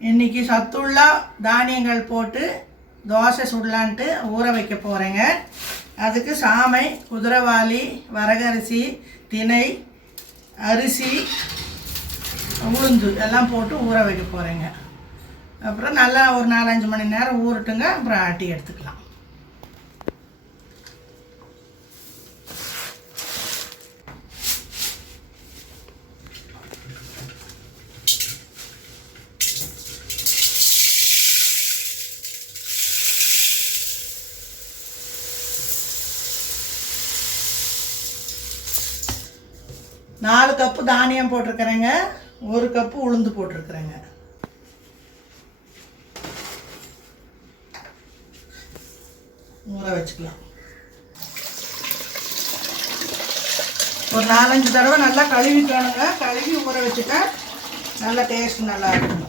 இன்னைக்கு சத்துள்ள தானியங்கள் போட்டு தோசை சுடலான்ட்டு ஊற வைக்க போகிறேங்க அதுக்கு சாமை குதிரைவாளி வரகரிசி திணை அரிசி உளுந்து எல்லாம் போட்டு ஊற வைக்க போகிறேங்க அப்புறம் நல்லா ஒரு நாலஞ்சு மணி நேரம் ஊறட்டுங்க. அப்புறம் ஆட்டி எடுத்துக்கலாம். நாலு கப்பு தானியம் போட்டிருக்கிறேங்க. ஒரு கப்பு உளுந்து போட்டிருக்கிறேங்க. ஊற வச்சுக்கலாம். ஒரு நாலஞ்சு தடவை நல்லா கழுவிக்கணுங்க. கழுவி ஊற வச்சுட்டா நல்லா டேஸ்ட் நல்லா இருக்கும்.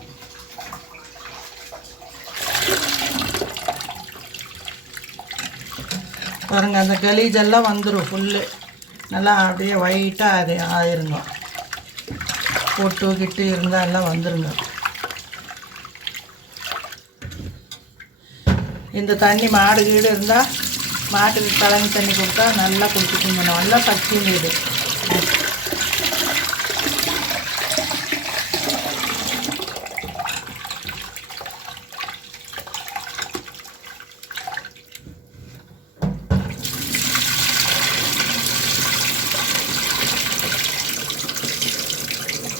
பாருங்க அந்த கலீஜெல்லாம் வந்துடும் ஃபுல்லு நல்லா அப்படியே ஒயிட்டாக அது ஆயிருங்க. பொட்டு கிட்டு இருந்தால் எல்லாம் வந்துருங்க. இந்த தண்ணி மாடு கீடு இருந்தால் மாட்டுக்கு கலந்து தண்ணி கொடுத்தா நல்லா குடிச்சிட்டுங்க நல்லா பச்சை நீடு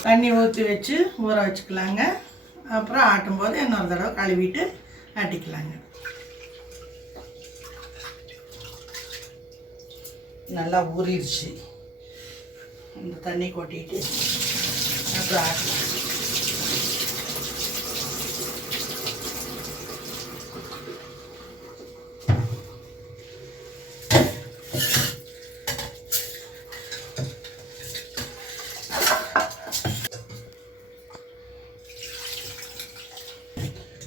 தண்ணி ஊற்றி வச்சு ஊற வச்சுக்கலாங்க. அப்புறம் ஆட்டும்போது இன்னொரு தடவை கழுவிட்டு ஆட்டிக்கலாங்க. நல்லா ஊறிடுச்சு. அந்த தண்ணி கொட்டிட்டு அப்புறம் ஆட்டலாம்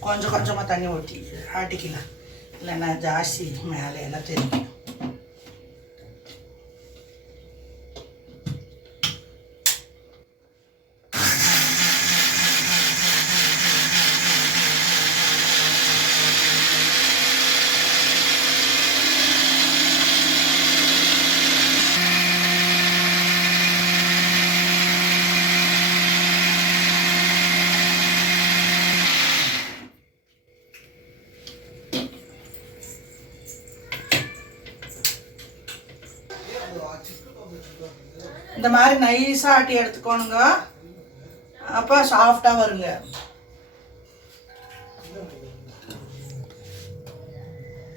கொஞ்சம் கொஞ்சமாக தண்ணி ஊற்றி ஆட்டிக்கலாம் இல்லைன்னா ஜாஸ்தி மேலே எல்லாம் தெரியும் இந்த மாதிரி நைஸாக ஆட்டி எடுத்துக்கோணுங்க. அப்போ சாஃப்டாக வருங்க.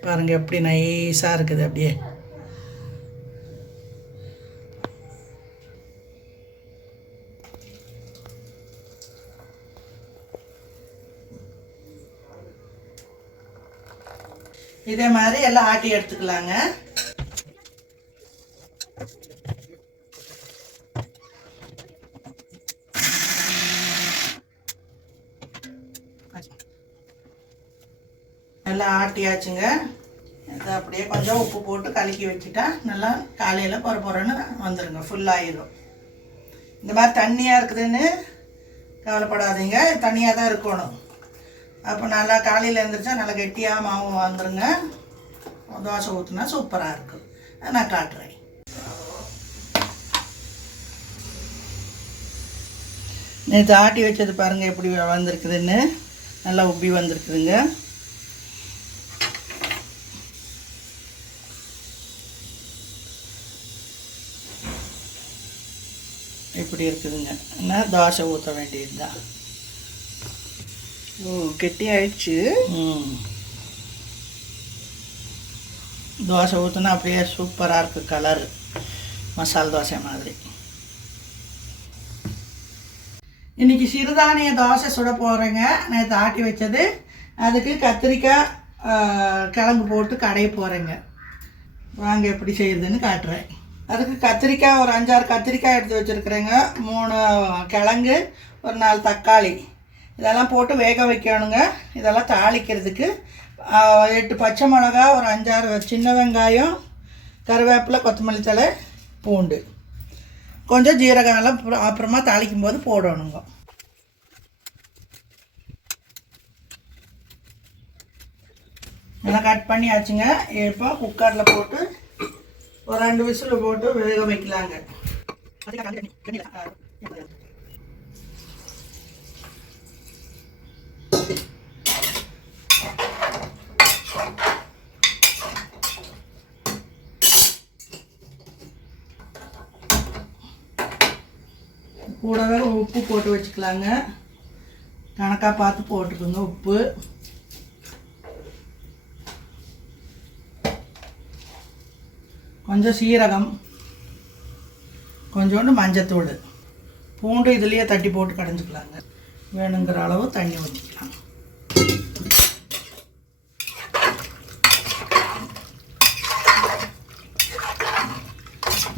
பாருங்க எப்படி நைஸாக இருக்குது அப்படியே. இதே மாதிரி எல்லாம் ஆட்டி எடுத்துக்கலாங்க. நல்லா இதை அப்படியே கொஞ்சம் உப்பு போட்டு கலக்கி வச்சுட்டா நல்லா காலையில் பொற பொறன்னு வந்துடுங்க ஃபுல்லாகிடும் இந்த மாதிரி தண்ணியாக இருக்குதுன்னு கவலைப்படாதீங்க தண்ணியாக தான் இருக்கணும். அப்போ நல்லா காலையில் எழுந்திரிச்சா நல்லா கெட்டியாக மாவு வந்துடுங்க தோசை ஊற்றுனா சூப்பராக இருக்கும். அதை நான் காட்டுறேன். நேற்று ஆட்டி வச்சது பாருங்கள் எப்படி வந்திருக்குதுன்னு. நல்லா உப்பி வந்திருக்குதுங்க. இப்படி இருக்குதுங்க. என்ன? தோசை ஊற்ற வேண்டியது தான் ஓ கெட்டி ஆயிடுச்சு தோசை ஊற்றினா அப்படியே சூப்பராக இருக்குது கலர் மசால் தோசை மாதிரி. இன்னைக்கு சிறுதானிய தோசை சுட போகிறேங்க நேற்று ஆட்டி வச்சது. அதுக்கு கத்திரிக்காய் கிழங்கு போட்டு கடைய போகிறேங்க வாங்க எப்படி செய்யுதுன்னு காட்டுறேன். அதுக்கு கத்திரிக்காய் ஒரு அஞ்சாறு கத்திரிக்காய் எடுத்து வச்சுருக்குறேங்க. மூணு கிழங்கு ஒரு நாலு தக்காளி. இதெல்லாம் போட்டு வேக வைக்கணுங்க. இதெல்லாம் தாளிக்கிறதுக்கு எட்டு பச்சை மிளகா ஒரு அஞ்சாறு சின்ன வெங்காயம் கருவேப்பிலை கொத்தமல்லி தலை பூண்டு. கொஞ்சம் ஜீரகம் அப்புறமா தாளிக்கும் போது போடணுங்க. நல்லா கட் பண்ணி ஆச்சுங்க இப்போ குக்கரில் போட்டு ஒரு ரெண்டு விசில் போட்டு வேக வைக்கலாங்க. கூடவே உப்பு போட்டு வச்சுக்கலாங்க. கணக்காக பார்த்து போட்டுக்கோங்க உப்பு. கொஞ்சம் சீரகம் கொஞ்சோண்டு மஞ்சத்தூள். பூண்டு இதுலேயே தட்டி போட்டு கடைஞ்சிக்கலாங்க. வேணுங்கிற அளவு தண்ணி ஊற்றிக்கலாம்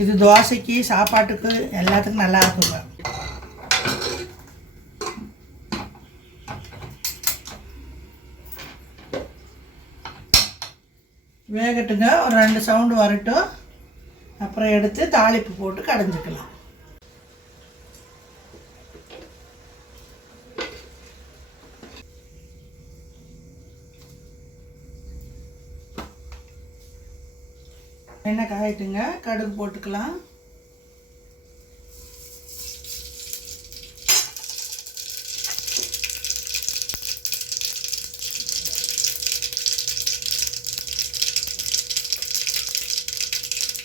இது தோசைக்கு சாப்பாட்டுக்கு எல்லாத்துக்கும் நல்லா இருக்குங்க. வேகட்டுங்க. ஒரு ரெண்டு சவுண்டு வரட்டும். அப்புறம் எடுத்து தாளிப்பு போட்டு கடைஞ்சிக்கலாம். எண்ணெய் காயிட்டுங்க. கடுகு போட்டுக்கலாம்.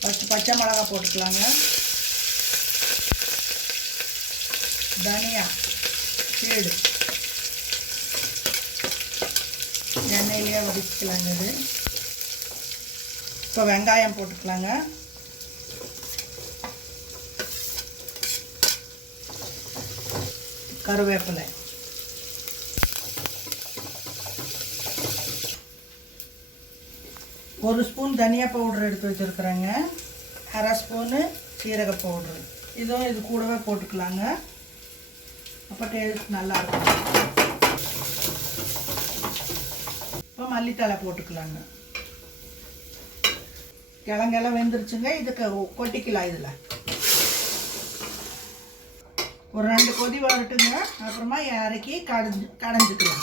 ஃபஸ்ட்டு பச்சை மிளகா போட்டுக்கலாங்க. தனியா சீடு எண்ணெயிலேயே வதக்கிக்கலாங்க இது. இப்போ வெங்காயம் போட்டுக்கலாங்க. கருவேப்பிலை. ஒரு ஸ்பூன் தனியா பவுடர் எடுத்து வச்சுருக்குறேங்க. அரை ஸ்பூனு சீரக பவுட்ரு. இதுவும் இது கூடவே போட்டுக்கலாங்க. அப்போ டேஸ்ட் நல்லாயிருக்கும் இப்போ மல்லித்தலை போட்டுக்கலாங்க. கிழங்கெல்லாம் வெந்துருச்சுங்க. இதுக்கு கொட்டிக்கலாம் இதில். ஒரு ரெண்டு கொதி வரட்டுங்க. அப்புறமா இறக்கி கடைஞ்சி கடைஞ்சிக்கலாம்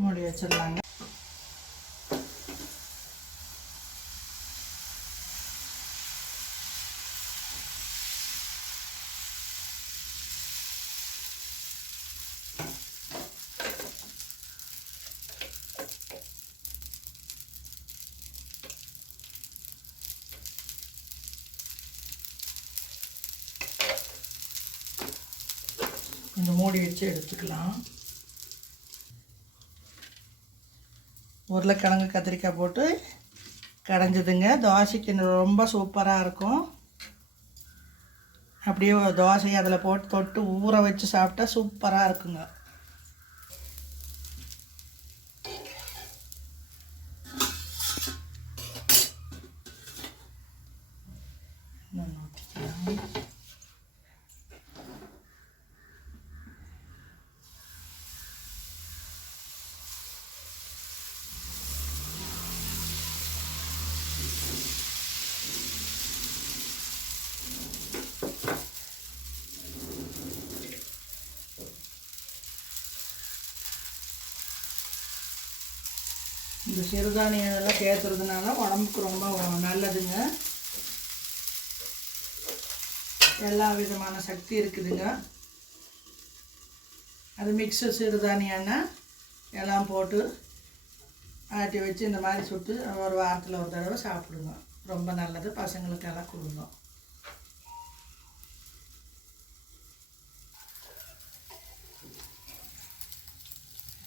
மூடி வச்சிடலாங்க கொஞ்சம் மூடி வச்சு எடுத்துக்கலாம். உருளைக்கிழங்கு கத்திரிக்காய் போட்டு கடைஞ்சதுங்க. தோசைக்கு ரொம்ப சூப்பராக இருக்கும். அப்படியே தோசையை அதில் போட்டு தொட்டு ஊற வச்சு சாப்பிட்டா சூப்பராக இருக்குங்க. இன்னொன்னு இந்த சிறுதானியம் எல்லாம் சேர்த்துறதுனால உடம்புக்கு ரொம்ப நல்லதுங்க. எல்லா விதமான சக்தி இருக்குதுங்க. அது மிக்சர் சிறுதானியம்னா எல்லாம் போட்டு ஆட்டி வச்சு இந்த மாதிரி சுட்டு ஒரு வாரத்தில் ஒரு தடவை சாப்பிடுங்க. ரொம்ப நல்லது. பசங்களுக்கெல்லாம் கொடுங்க.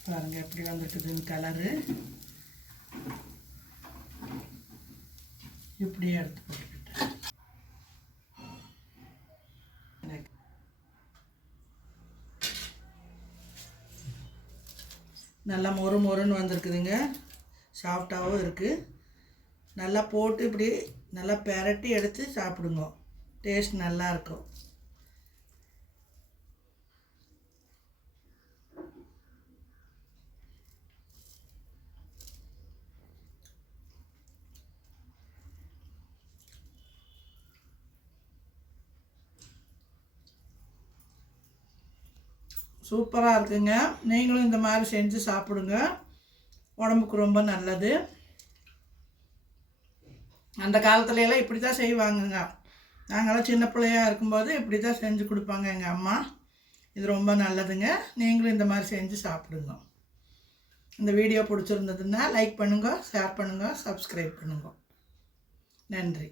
பாருங்கள் எப்படி வந்துருக்குதுன்னு கலரு இப்படியே எடுத்து போட்டுக்கிட்டேன். நல்லா மொறு மொறுன்னு வந்திருக்குதுங்க. சாஃப்டாகவும் இருக்குது நல்லா போட்டு இப்படி நல்லா பெரட்டி எடுத்து சாப்பிடுங்க. டேஸ்ட் நல்லா சூப்பராக இருக்குங்க. நீங்களும் இந்த மாதிரி செஞ்சு சாப்பிடுங்க. உடம்புக்கு ரொம்ப நல்லது. அந்த காலத்துலலாம் இப்படி தான் செய்வாங்கங்க. நாங்களாம் சின்ன பிள்ளையாக இருக்கும்போது இப்படி தான் செஞ்சு கொடுப்பாங்க எங்கள் அம்மா. இது ரொம்ப நல்லதுங்க. நீங்களும் இந்த மாதிரி செஞ்சு சாப்பிடுங்க. இந்த வீடியோ பிடிச்சிருந்ததுன்னா லைக் பண்ணுங்க ஷேர் பண்ணுங்க சப்ஸ்கிரைப் பண்ணுங்க. நன்றி.